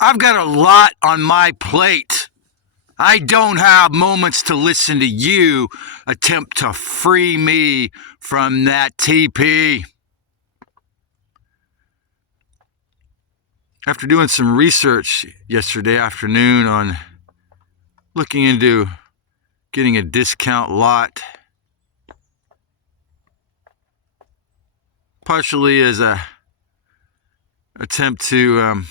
I've got a lot on my plate. I don't have moments to listen to you attempt to free me from that TP. After doing some research yesterday afternoon on looking into getting a discount lot, partially as a attempt to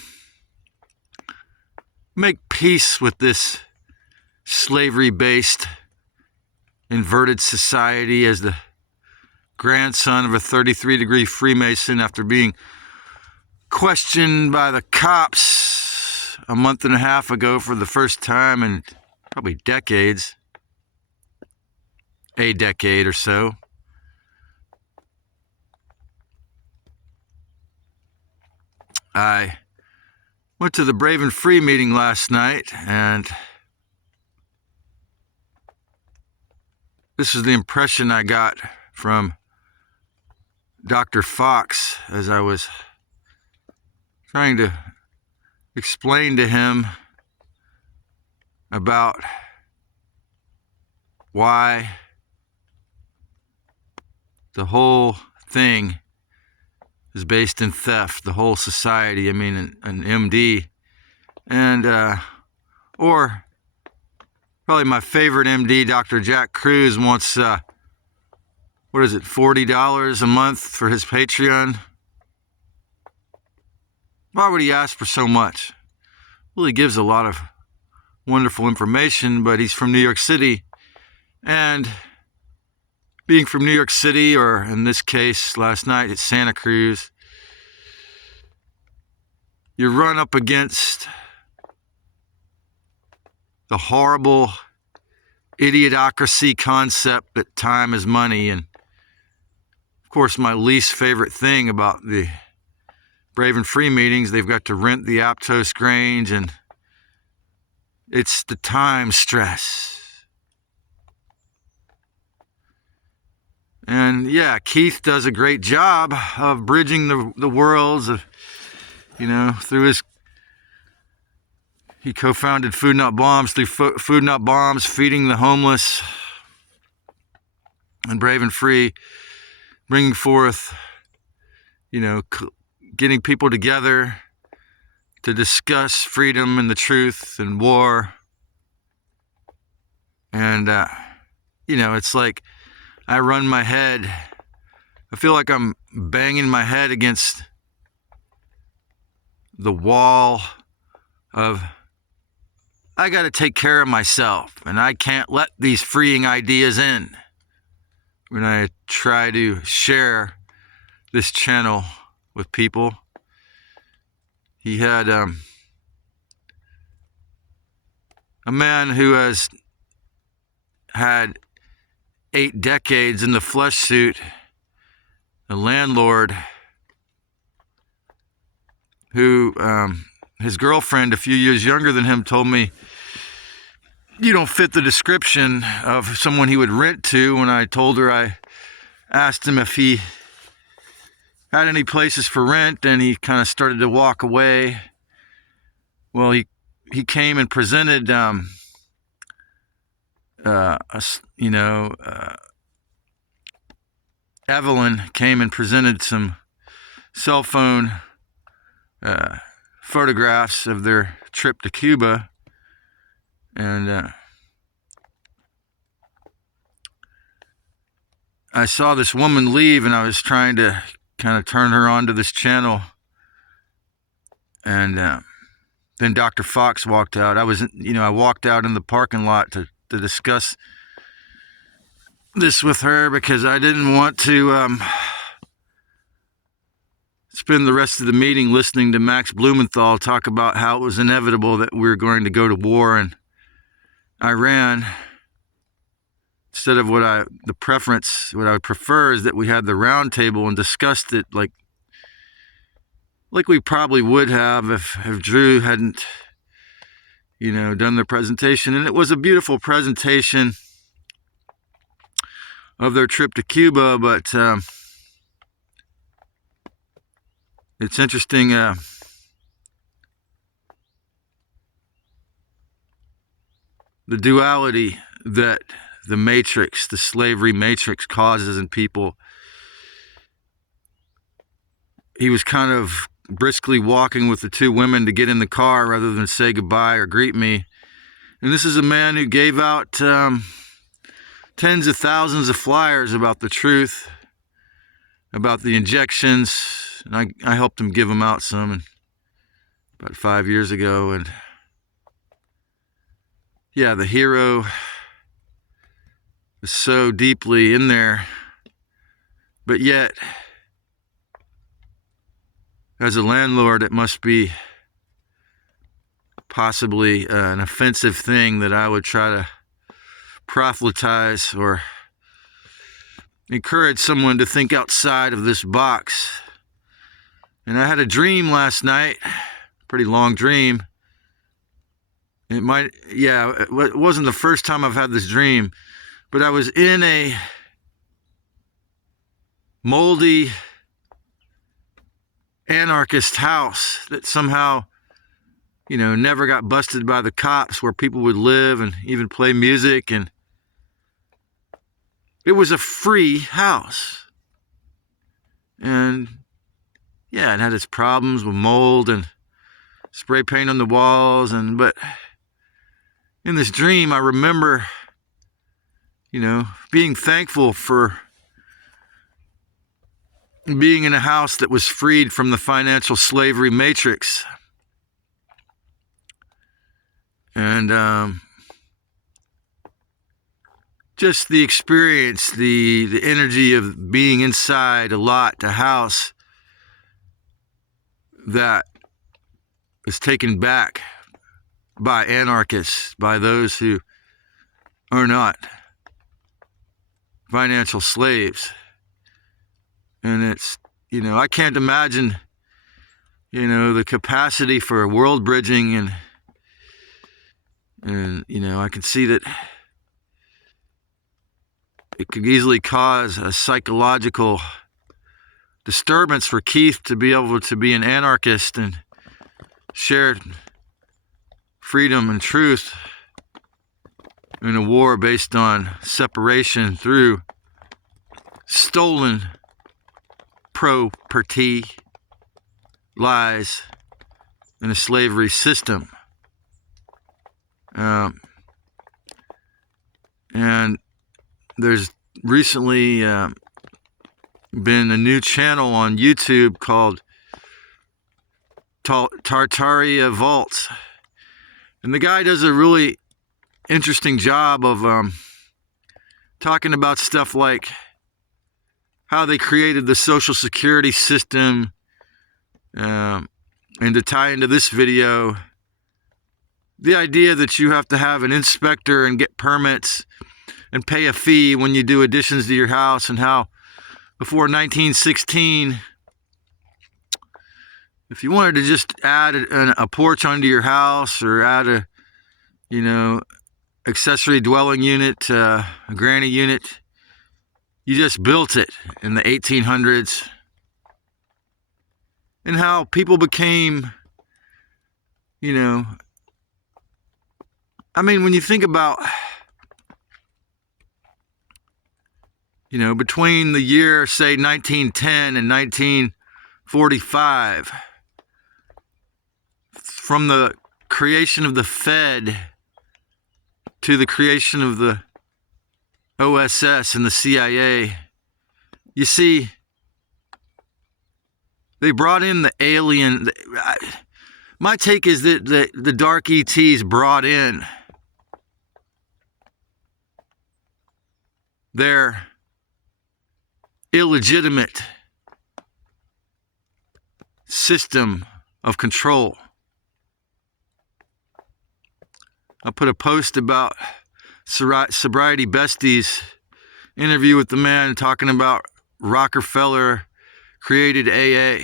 make peace with this slavery-based inverted society, as the grandson of a 33-degree Freemason, after being questioned by the cops a month and a half ago for the first time in probably decades, a decade or so. I went to the Brave and Free meeting last night, and this is the impression I got from Dr. Fox as I was trying to explain to him about why the whole thing is based in theft, the whole society. I mean, an MD, and or probably my favorite MD, Dr. Jack Cruz, wants what is it, $40 a month for his Patreon? Why would he ask for so much? Well, he gives a lot of wonderful information, but he's from New York City, and being from New York City, or in this case, last night at Santa Cruz, you run up against the horrible idiocracy concept that time is money. And of course, my least favorite thing about the Brave and Free meetings, they've got to rent the Aptos Grange, and it's the time stress. And yeah, Keith does a great job of bridging the worlds of, through his, he co-founded Food Not Bombs, through Food Not Bombs, feeding the homeless, and Brave and Free, bringing forth, getting people together to discuss freedom and the truth and war. And, it's like, I run my head. I feel like I'm banging my head against the wall of, I got to take care of myself, and I can't let these freeing ideas in when I try to share this channel with people. He had a man who has had 8 decades in the flesh suit, a landlord who, his girlfriend, a few years younger than him, told me, you don't fit the description of someone he would rent to. When I told her, I asked him if he had any places for rent, and he kind of started to walk away. Well, he came and presented Evelyn came and presented some cell phone photographs of their trip to Cuba, and I saw this woman leave, and I was trying to kind of turn her onto this channel, and then Dr. Fox walked out. I walked out in the parking lot to discuss this with her, because I didn't want to spend the rest of the meeting listening to Max Blumenthal talk about how it was inevitable that we were going to go to war in Iran. Instead of what I would prefer is that we had the round table and discussed it like we probably would have if Drew hadn't, done the presentation. And it was a beautiful presentation of their trip to Cuba, but it's interesting. the duality that the matrix, the slavery matrix, causes in people. He was kind of briskly walking with the two women to get in the car rather than say goodbye or greet me. And this is a man who gave out tens of thousands of flyers about the truth, about the injections. And I helped him give them out some about 5 years ago. And yeah, the hero is so deeply in there. But yet, as a landlord, it must be possibly an offensive thing that I would try to proselytize or encourage someone to think outside of this box. And I had a dream last night, pretty long dream. It wasn't the first time I've had this dream, but I was in a moldy anarchist house that somehow, never got busted by the cops, where people would live and even play music. And it was a free house. And yeah, it had its problems with mold and spray paint on the walls. But in this dream, I remember, being thankful for being in a house that was freed from the financial slavery matrix. And just the experience, the energy of being inside a house that is taken back by anarchists, by those who are not financial slaves. And it's, I can't imagine, the capacity for world bridging and I can see that it could easily cause a psychological disturbance for Keith to be able to be an anarchist and share freedom and truth in a war based on separation through stolen property, lies, and a slavery system. And there's recently been a new channel on YouTube called Tartaria Vaults. And the guy does a really interesting job of talking about stuff like how they created the Social Security system. And to tie into this video, the idea that you have to have an inspector and get permits and pay a fee when you do additions to your house, and how before 1916, if you wanted to just add a porch onto your house or add a, accessory dwelling unit, a granny unit, you just built it in the 1800s. And how people became, when you think about, between the year, say, 1910 and 1945, from the creation of the Fed to the creation of the OSS and the CIA, you see, they brought in the alien. My take is that the dark ETs brought in their illegitimate system of control. I put a post about Sobriety Bestie's interview with the man talking about Rockefeller created AA.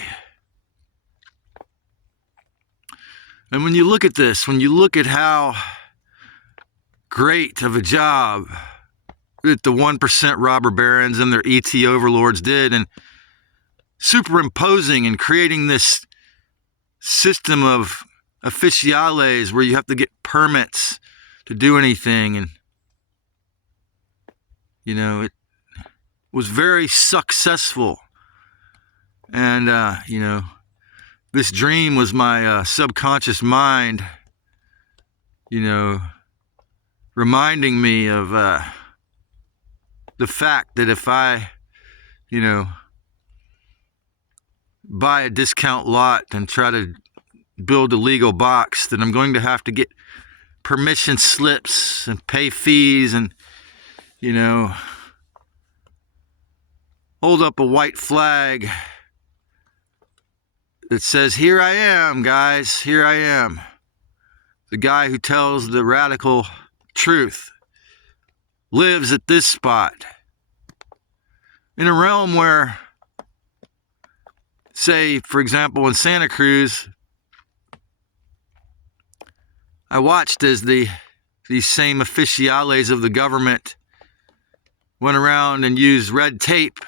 And when you look at this, when you look at how great of a job that the 1% robber barons and their ET overlords did, and superimposing and creating this system of officiales where you have to get permits to do anything. And, you know, it was very successful. And, you know, this dream was my subconscious mind, you know, reminding me of the fact that if I, you know, buy a discount lot and try to build a legal box, then I'm going to have to get permission slips and pay fees and, you know, hold up a white flag that says, "Here I am, guys, here I am. The guy who tells the radical truth lives at this spot." In a realm where, say, for example, in Santa Cruz, I watched as these same officiales of the government went around and used red tape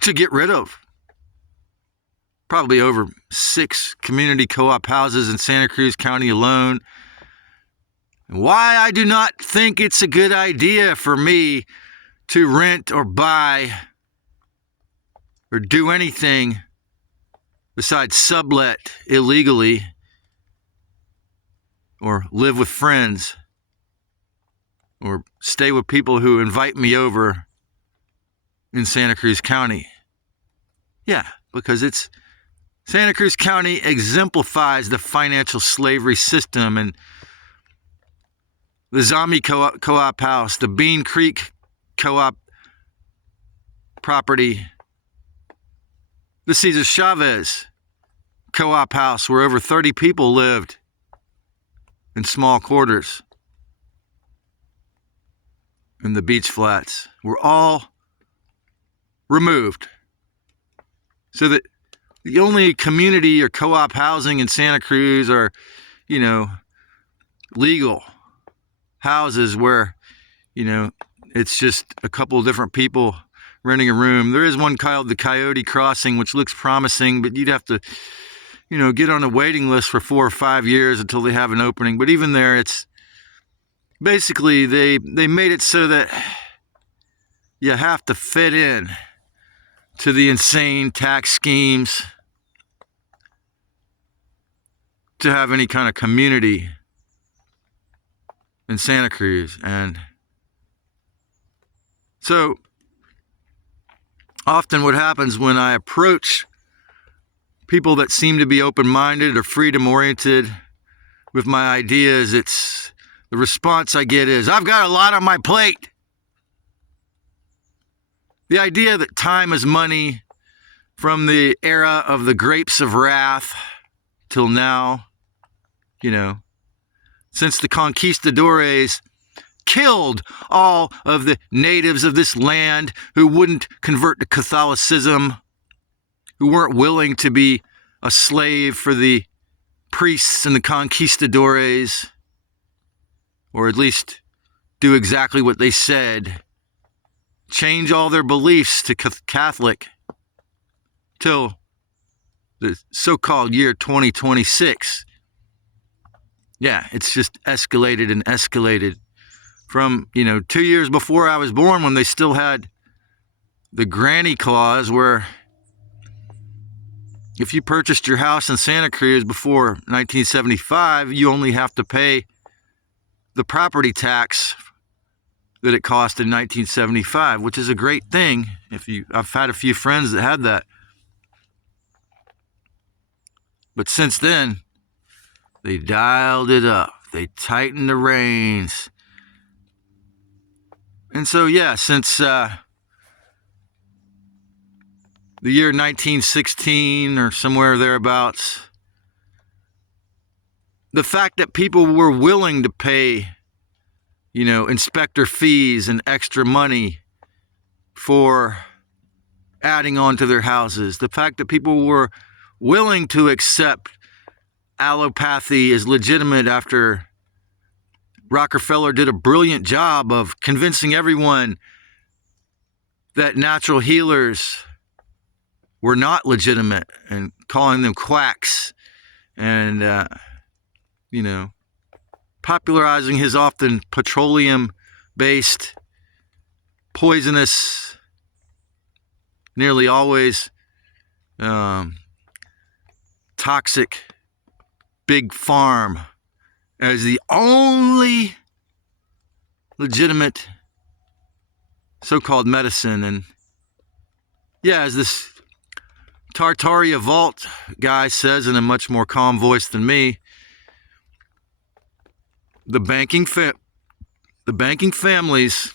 to get rid of probably over 6 community co-op houses in Santa Cruz County alone. Why I do not think it's a good idea for me to rent or buy or do anything besides sublet illegally or live with friends or stay with people who invite me over in Santa Cruz County. Yeah, because Santa Cruz County exemplifies the financial slavery system, and the Zombie Co-op house, the Bean Creek Co-op property, the Cesar Chavez Co-op house where over 30 people lived in small quarters, and the beach flats were all removed so that the only community or co-op housing in Santa Cruz are, you know, legal houses where, you know, it's just a couple of different people renting a room. There is one called the Coyote Crossing, which looks promising, but you'd have to, you know, get on a waiting list for 4 or 5 years until they have an opening. But even there, it's basically they made it so that you have to fit in to the insane tax schemes to have any kind of community in Santa Cruz. And so often what happens when I approach people that seem to be open-minded or freedom-oriented with my ideas, the response I get is, "I've got a lot on my plate." The idea that time is money from the era of the grapes of wrath till now, you know, since the conquistadores killed all of the natives of this land who wouldn't convert to Catholicism, who weren't willing to be a slave for the priests and the conquistadores, or at least do exactly what they said, change all their beliefs to Catholic, till the so-called year 2026. Yeah, it's just escalated and escalated from, you know, 2 years before I was born, when they still had the granny clause, where if you purchased your house in Santa Cruz before 1975, you only have to pay the property tax that it cost in 1975, which is a great thing. I've had a few friends that had that. But since then, they dialed it up. They tightened the reins. And so, yeah, since the year 1916 or somewhere thereabouts, the fact that people were willing to pay, you know, inspector fees and extra money for adding on to their houses, the fact that people were willing to accept allopathy as legitimate after Rockefeller did a brilliant job of convincing everyone that natural healers were not legitimate and calling them quacks and, you know, popularizing his often petroleum-based, poisonous, nearly always toxic big farm as the only legitimate so-called medicine. And yeah, as this Tartaria Vault guy says in a much more calm voice than me, the banking families,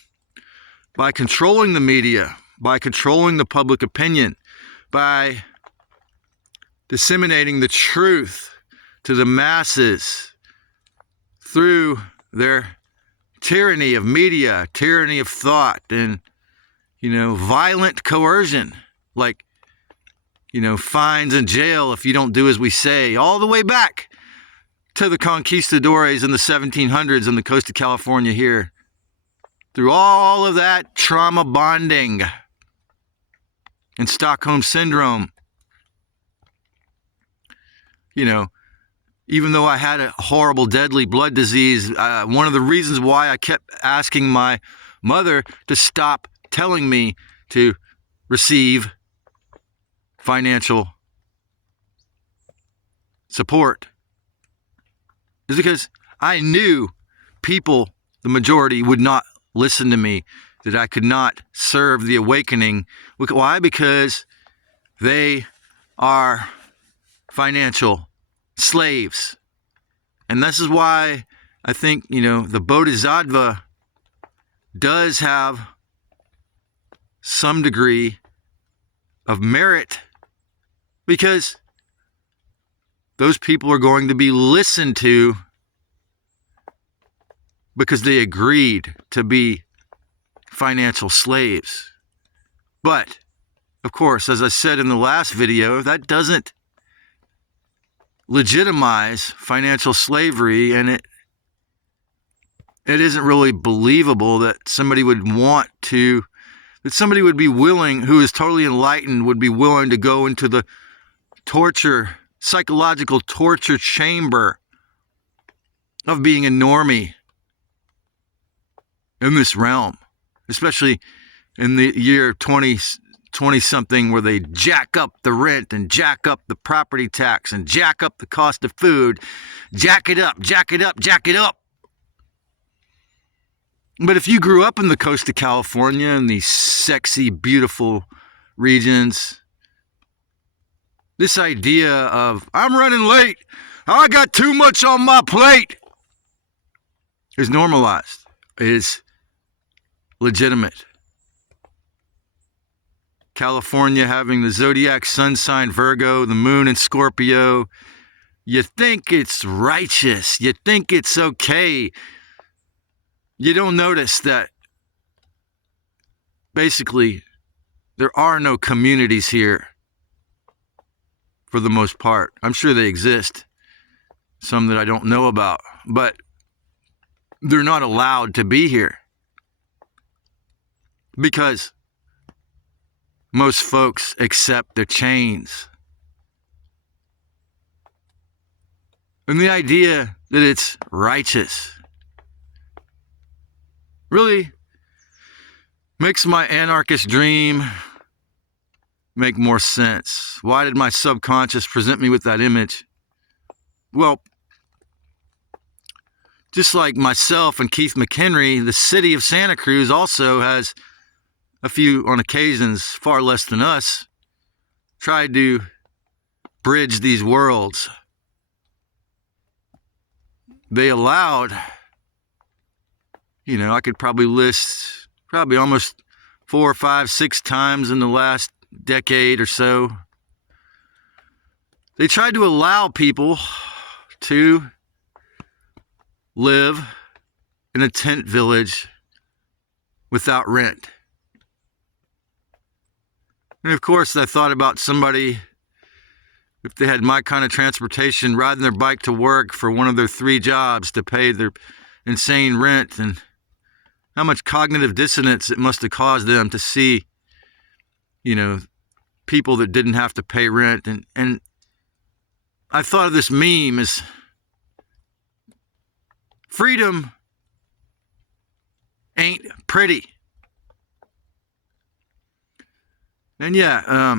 by controlling the media, by controlling the public opinion, by disseminating the truth to the masses through their tyranny of media, tyranny of thought, and, violent coercion, like, fines and jail if you don't do as we say, all the way back to the conquistadores in the 1700s on the coast of California here. Through all of that trauma bonding and Stockholm syndrome, even though I had a horrible, deadly blood disease, one of the reasons why I kept asking my mother to stop telling me to receive financial support is because I knew people, the majority, would not listen to me, that I could not serve the awakening. Why? Because they are financial slaves. And this is why I think, the Bodhisattva does have some degree of merit, because those people are going to be listened to because they agreed to be financial slaves. But, of course, as I said in the last video, that doesn't legitimize financial slavery, and it isn't really believable that somebody would be willing, who is totally enlightened, would be willing to go into the psychological torture chamber of being a normie in this realm, especially in the year 20-something, where they jack up the rent and jack up the property tax and jack up the cost of food. Jack it up, jack it up, jack it up. But if you grew up in the coast of California, in these sexy, beautiful regions, this idea of, I'm running late, I got too much on my plate, is normalized, is legitimate. California having the zodiac sun sign Virgo, the moon in Scorpio, you think it's righteous, you think it's okay. You don't notice that basically there are no communities here for the most part. I'm sure they exist, some that I don't know about, but they're not allowed to be here because most folks accept their chains. And the idea that it's righteous really makes my anarchist dream make more sense. Why did my subconscious present me with that image? Well, just like myself and Keith McHenry, the city of Santa Cruz also has a few, on occasions, far less than us, tried to bridge these worlds. They allowed, I could probably list almost 4, 5, 6 times in the last decade or so. They tried to allow people to live in a tent village without rent. And of course, I thought about somebody, if they had my kind of transportation, riding their bike to work for one of their 3 jobs to pay their insane rent, and how much cognitive dissonance it must have caused them to see, people that didn't have to pay rent. And I thought of this meme as freedom ain't pretty. And yeah,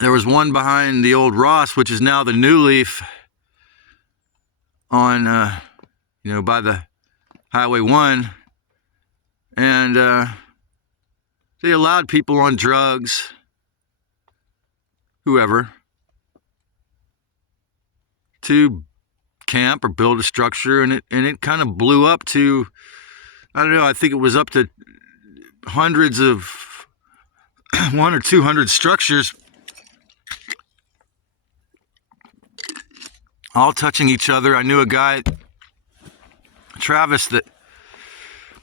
there was one behind the old Ross, which is now the New Leaf on, by the Highway 1. And they allowed people on drugs, whoever, to camp or build a structure, and it kind of blew up to, I don't know, I think it was up to hundreds of 100 or 200 structures, all touching each other. I knew a guy, Travis, that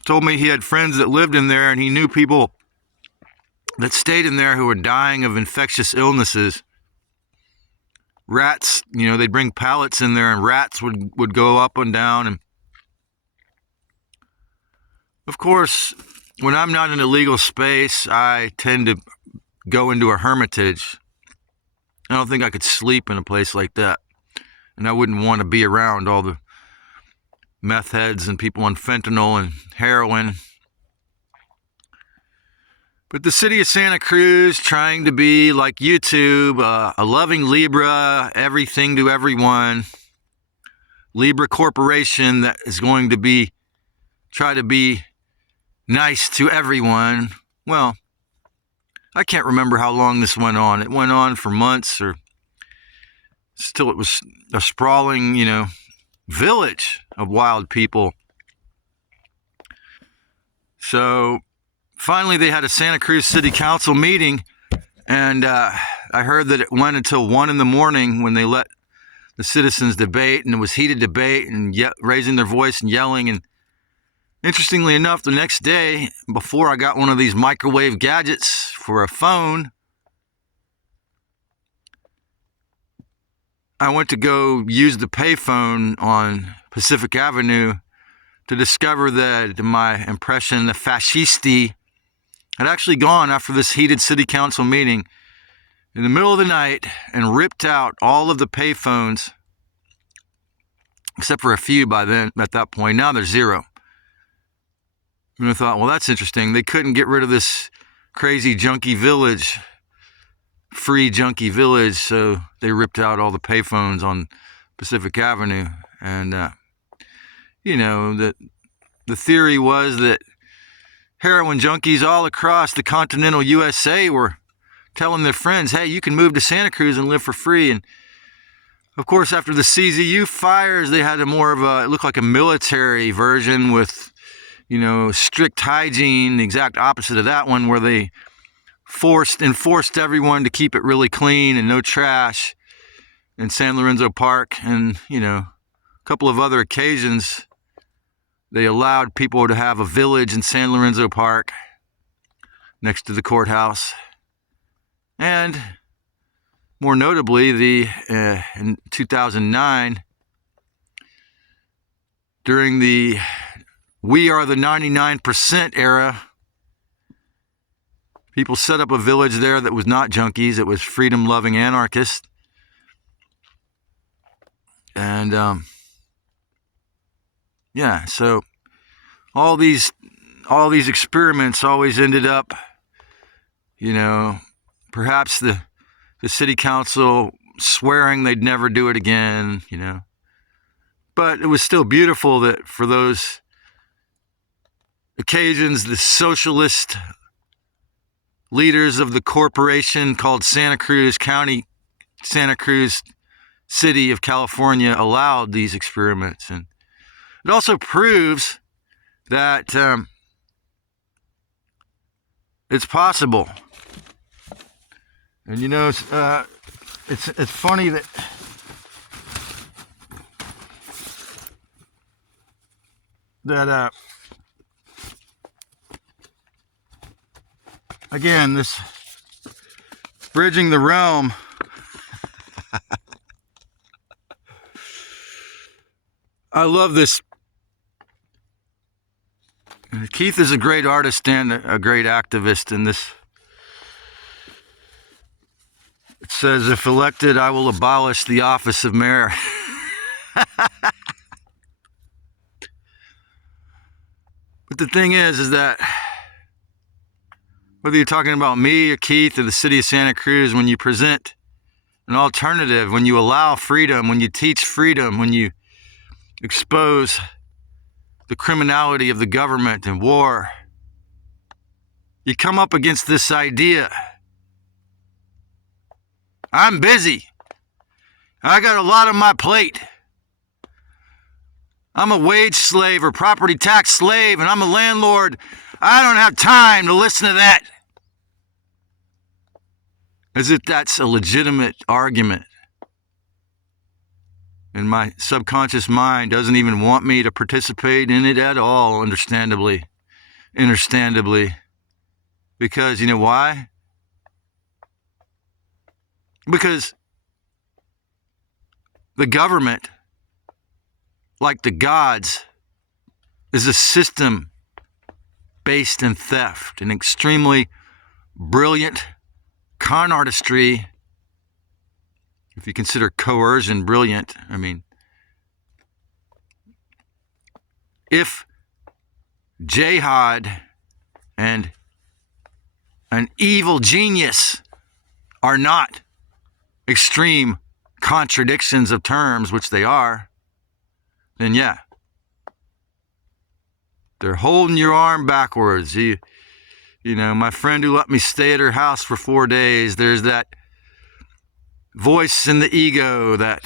told me he had friends that lived in there, and he knew people that stayed in there who were dying of infectious illnesses. Rats, they'd bring pallets in there, and rats would go up and down. And of course, when I'm not in a legal space, I tend to go into a hermitage. I don't think I could sleep in a place like that. And I wouldn't want to be around all the meth heads and people on fentanyl and heroin. But the city of Santa Cruz, trying to be like YouTube, a loving Libra, everything to everyone, Libra Corporation that is going to try to be nice to everyone. Well, I can't remember how long this went on. It went on for months, or still it was a sprawling, village of wild people. So finally they had a Santa Cruz City Council meeting, and I heard that it went until 1 a.m. when they let the citizens debate, and it was heated debate and raising their voice and yelling. And interestingly enough, the next day, before I got one of these microwave gadgets for a phone, I went to go use the payphone on Pacific Avenue to discover that my impression, the fascisti, had actually gone after this heated city council meeting in the middle of the night and ripped out all of the payphones, except for a few by then, at that point. Now there's 0. And I thought, well, that's interesting. They couldn't get rid of this crazy junkie village, free junkie village, so they ripped out all the payphones on Pacific Avenue. And, the theory was that heroin junkies all across the continental USA were telling their friends, hey, you can move to Santa Cruz and live for free. And of course, after the CZU fires, they had it looked like a military version with, strict hygiene, the exact opposite of that one, where they enforced everyone to keep it really clean and no trash in San Lorenzo Park. And, a couple of other occasions, they allowed people to have a village in San Lorenzo Park next to the courthouse. And more notably, in 2009, during the We Are the 99% era, people set up a village there that was not junkies. It was freedom-loving anarchists. And, so all these experiments always ended up, perhaps the city council swearing they'd never do it again, But it was still beautiful that for those occasions, the socialist leaders of the corporation called Santa Cruz City of California allowed these experiments. And it also proves that it's possible. And it's funny that again, this bridging the realm. I love this. Keith is a great artist and a great activist in this. It says, if elected, I will abolish the office of mayor. But the thing is that whether you're talking about me or Keith or the city of Santa Cruz, when you present an alternative, when you allow freedom, when you teach freedom, when you expose the criminality of the government and war, you come up against this idea. I'm busy. I got a lot on my plate. I'm a wage slave or property tax slave, and I'm a landlord. I don't have time to listen to that. As if that's a legitimate argument. And my subconscious mind doesn't even want me to participate in it at all, understandably. Because you know why? Because the government, like the gods, is a system based in theft, an extremely brilliant con artistry. If you consider coercion brilliant, I mean, if jihad and an evil genius are not extreme contradictions of terms, which they are, then yeah, they're holding your arm backwards. You know, my friend who let me stay at her house for 4 days, there's that voice in the ego, that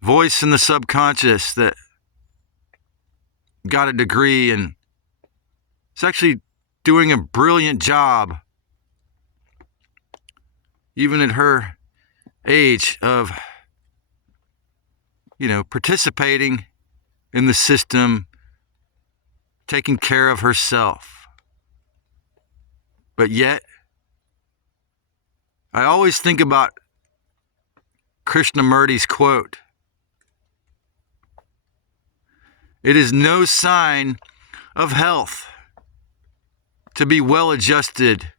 voice in the subconscious that got a degree and it's actually doing a brilliant job, even at her age, of, you know, participating in the system, taking care of herself. But yet, I always think about Krishnamurti's quote. It is no sign of health to be well adjusted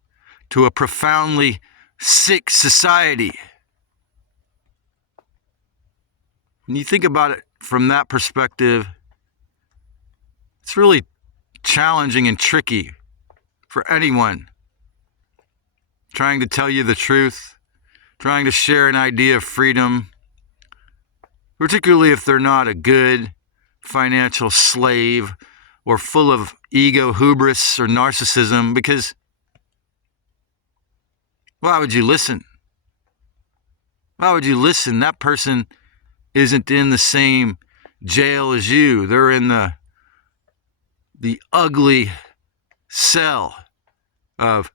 to a profoundly sick society. When you think about it from that perspective, it's really challenging and tricky for anyone trying to tell you the truth, trying to share an idea of freedom, particularly if they're not a good financial slave or full of ego, hubris, or narcissism, because why would you listen? Why would you listen? That person isn't in the same jail as you. They're in the ugly cell of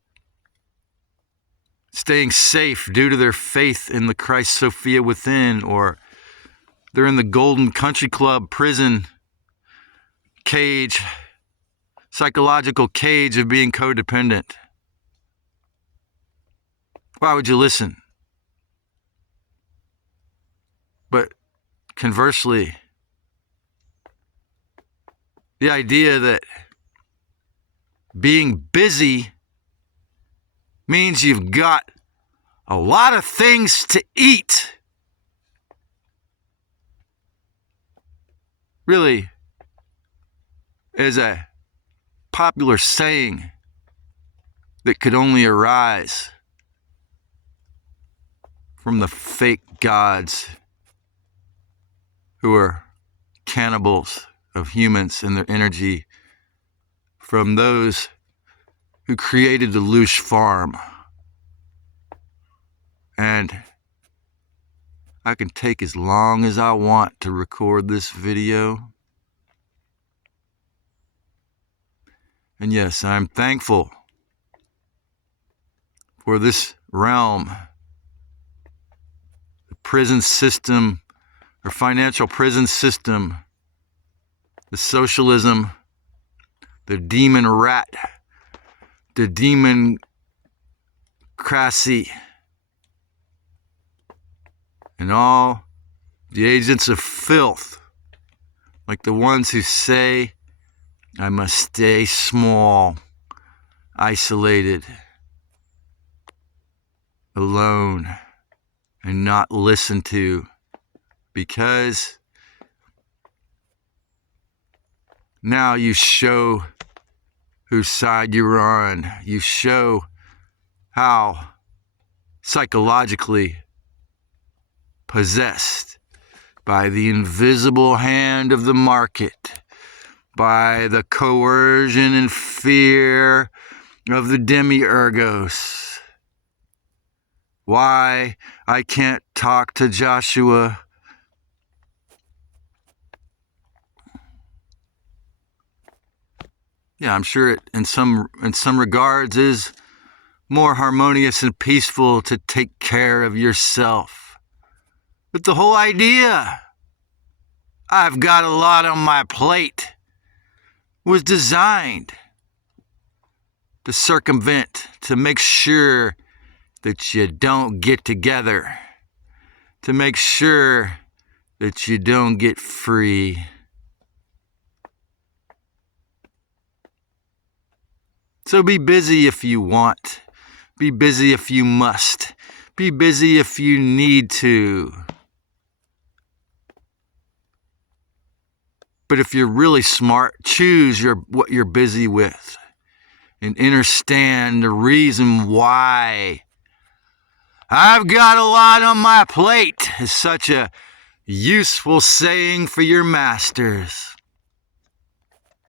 staying safe due to their faith in the Christ Sophia within, or they're in the Golden Country Club prison cage, psychological cage of being codependent. Why would you listen? But conversely, the idea that being busy means you've got a lot of things to eat really is a popular saying that could only arise from the fake gods who are cannibals of humans and their energy, from those who created the loosh farm. And I can take as long as I want to record this video. And yes, I'm thankful for this realm, the prison system, or financial prison system, the socialism, the demon rat, the democracy, and all the agents of filth, like the ones who say, I must stay small, isolated, alone, and not listened to, because Now you show whose side you're on. You show how psychologically possessed by the invisible hand of the market, by the coercion and fear of the demiurgos. Why I can't talk to Joshua. Yeah, I'm sure it in some regards is more harmonious and peaceful to take care of yourself. But the whole idea, I've got a lot on my plate, was designed to circumvent, to make sure that you don't get together, to make sure that you don't get free. So be busy if you want. Be busy if you must. Be busy if you need to. But if you're really smart, choose what you're busy with and understand the reason why. I've got a lot on my plate is such a useful saying for your masters.